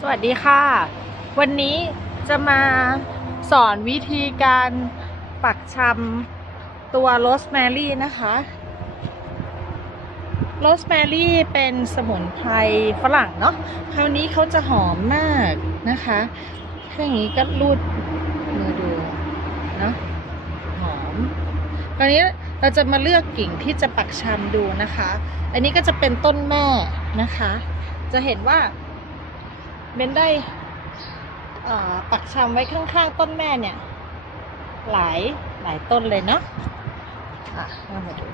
สวัสดีค่ะ วันนี้จะมาสอนวิธีการปักชำตัวโรสแมรี่นะคะโรสแมรี่เป็นสมุนไพรฝรั่งเนาะคราวนี้เขาจะหอมมากนะคะถ้าอย่นี้ก็รูดมือดูเนาะหอมคราวนี้เราจะมาเลือกกิ่งที่จะปักชำดูนะคะ อันนี้ก็จะเป็นต้นแม่นะคะ จะเห็นว่า เบนได้ปักชำไว้ข้างๆต้นแม่เนี่ย หลายหลายต้นเลยเนาะอะมาดู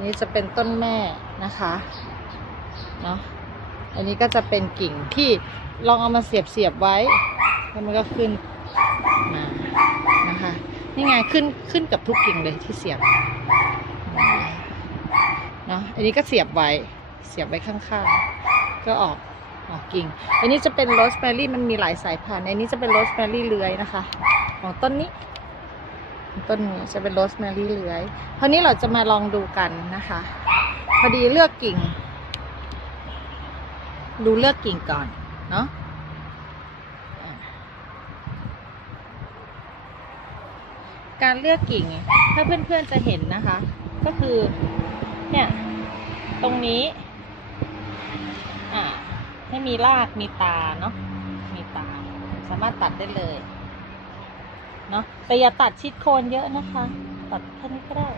นี่จะเป็นต้นแม่นะคะเนาะอันนี้ก็จะเป็นกิ่งที่ลองเอามาเสียบเสียบๆไว้แล้วมันก็ขึ้นมานะคะนี่ไงขึ้นขึ้นกับทุกกิ่งเลยที่เสียบเนาะอันนี้ก็เสียบไว้เสียบไว้ข้างๆ ก็ออก ออกกิ่ง อันนี้จะเป็นโรสแมรี่มันมีหลายสายพันธุ์อันนี้จะเป็นโรสแมรี่เลื้อยนะคะ ของต้นนี้ ต้นนี้จะเป็นโรสแมรี่เลื้อยคราวนี้เราจะมาลองดูกันนะคะ พอดีเลือกกิ่ง ดูเลือกกิ่งก่อนเนาะการเลือกกิ่ง ถ้าเพื่อนๆจะเห็นนะคะ ก็คือ เนี่ย ตรงนี้ ให้มีรากมีตาเนาะมีตา สามารถตัดได้เลยเนาะแต่อย่าตัดชิดโคนเยอะนะคะ ตัดแค่นี้ก็ได้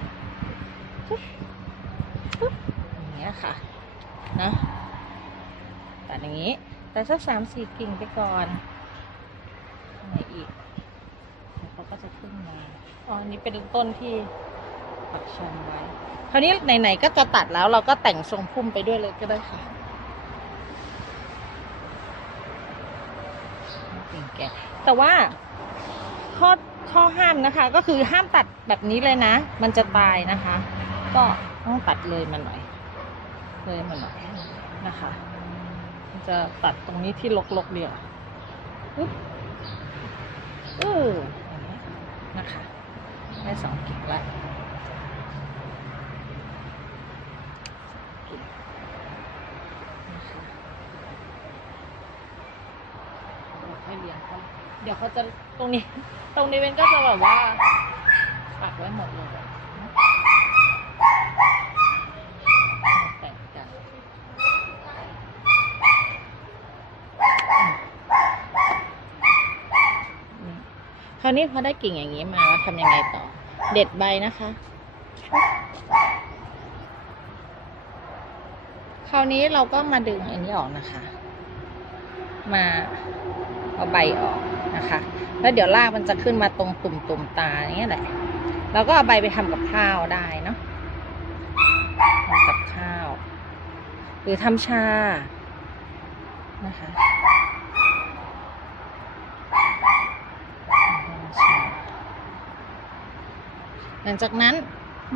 อย่างเงี้ยค่ะนะตัดอย่างนี้ แต่สักสามสี่กิ่งไปก่อนไหนอีกเดี๋ยวเขาก็จะขึ้นมาอ๋ออันนี้เป็นต้นที่ปักชมไว้ คราวนี้ไหนๆก็จะตัดแล้วเราก็แต่งทรงพุ่มไปด้วยเลยก็ได้ค่ะ กิ่งแก่แต่ว่าข้อข้อห้ามนะคะ ก็คือห้ามตัดแบบนี้เลยนะ มันจะตายนะคะ ก็ต้องตัดเลยมันหน่อย เลยมันหน่อยนะคะ จะตัดตรงนี้ที่ลกๆเดียวปึ๊บเอออย่างนี้นะคะได้สองกิ่งแล้วกิ่งนะคะ ให้เลี้ยงเขาเดี๋ยวเขาจะตรงนี้ ตรงนี้เป็นก็จะแบบว่าปักไว้หมดเลยคราวนี้พอได้กิ่งอย่างนี้มาแล้วทำยังไงต่อ เด็ดใบนะคะ คราวนี้เราก็มาดึงอันนี้ออกนะคะ มา เอาใบออกนะคะ แล้วเดี๋ยวรากมันจะขึ้นมาตรงตุ่มตุ่มตาอย่างเงี้ยแหละเราก็เอาใบไปทำกับข้าวได้เนาะทำกับข้าว หรือทำชานะคะหลังจากนั้น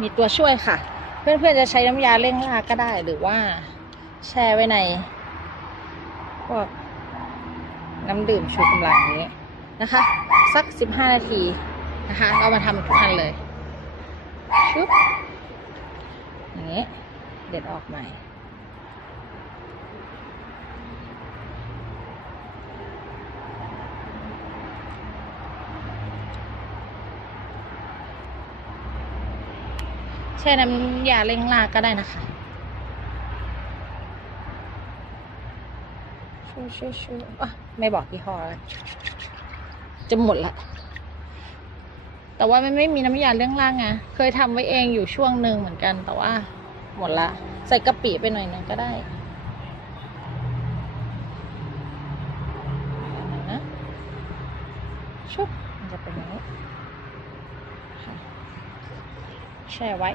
มีตัวช่วยค่ะ เพื่อนๆจะใช้น้ำยาเร่งรากก็ได้หรือว่าแช่ไว้ในพวก น้ำดื่มชูกำลังนี้นะคะ สัก 15 นาทีนะคะเรามาทำทุกอันเลยชุบอย่างนี้ เด็ดออกใหม่ แช่น้ำยาเร่งรากก็ได้นะคะ ชูชูชูอะไม่บอกยี่ห้อแล้วจะหมดละ แต่ว่ามันไม่มีน้ำยาเรื่องล่างไงเคยทำไว้เองอยู่ช่วงหนึ่งเหมือนกัน แต่ว่า หมดละ ใส่กะปิไปหน่อยนึงก็ได้นะชุบมันจะเป็นอย่างนี้แช่ไว้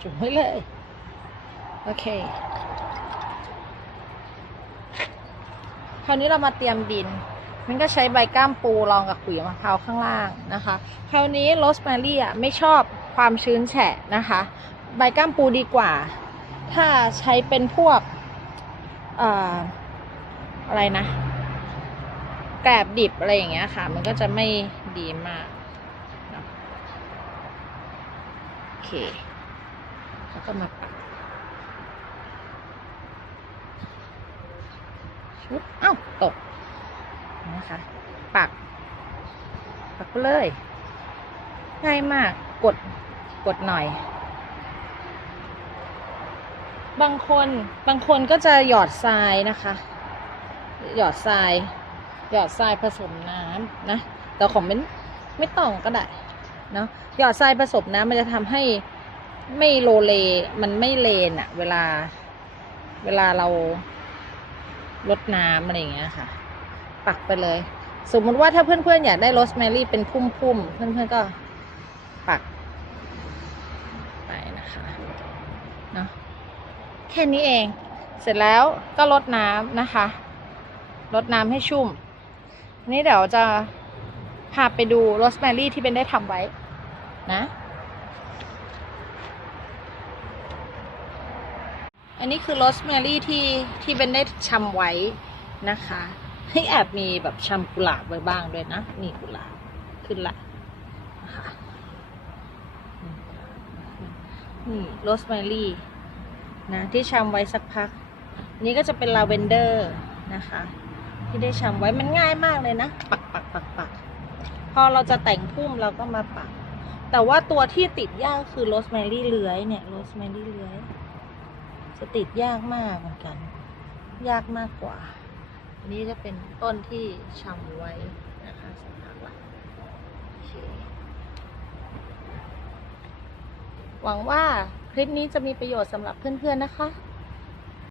จุ่มไว้เลย โอเค ค ราวนี้เรามาเตรียมดิน มันก็ใช้ใบก้ามปูรองกับขุยมะพร้าวข้างล่างนะคะ คราวนี้โรสแมรี่อะไม่ชอบความชื้นแฉะนะคะ ใบก้ามปูดีกว่า ถ้าใช้เป็นพวกออะไรนะ แกลบดิบอะไรอย่างเงี้ยค่ะ มันก็จะไม่ดีมากโอเค แล้วก็มาปัก ชุบเอ้าตกนะคะ ปัก ปักเลย ง่ายมาก กด กดหน่อย บางคน บางคนก็จะหยอดทรายนะคะ หยอดทราย หยอดทรายผสมน้ำนะ แต่ของไม่ไม่ต้องก็ได้เนาะ หยอดทรายผสมน้ำมันจะทำให้ไม่โลเล มันไม่เลนอะเวลา เวลาเรา ลดน้ำอะไรอย่างเงี้ยค่ะ ปักไปเลย สมมติว่าถ้าเพื่อนๆ อยากได้โรสแมรี่เป็นพุ่มๆ เพื่อนๆ ก็ปัก ไปนะคะเนาะแค่นี้เอง เสร็จแล้วก็ลดน้ำนะคะลดน้ำให้ชุ่ม นี่เดี๋ยวจะพาไปดูโรสแมรี่ที่เป็นได้ทำไว้นะ อันนี้คือโรสแมรี่ที่ที่เป็นได้ชำไว้นะคะให้แอบมีแบบชำกุหลาบไว้บ้างด้วยนะ นี่กุหลาบขึ้นละนะคะนี่โรสแมรี่นะที่ชำไว้สักพัก นี่ก็จะเป็นลาเวนเดอร์นะคะ ที่ได้ชำไว้มันง่ายมากเลยนะ ปักปักปักปักพอเราจะแต่งพุ่มเราก็มาปัก แต่ว่าตัวที่ติดยากคือโรสแมรี่เลื้อยเนี่ยโรสแมรี่เลื้อย จะติดยากมากเหมือนกัน ยากมากกว่า อันนี้จะเป็นต้นที่ชำไว้นะคะสำหรับละหวังว่าคลิปนี้จะมีประโยชน์สำหรับเพื่อนๆนะคะ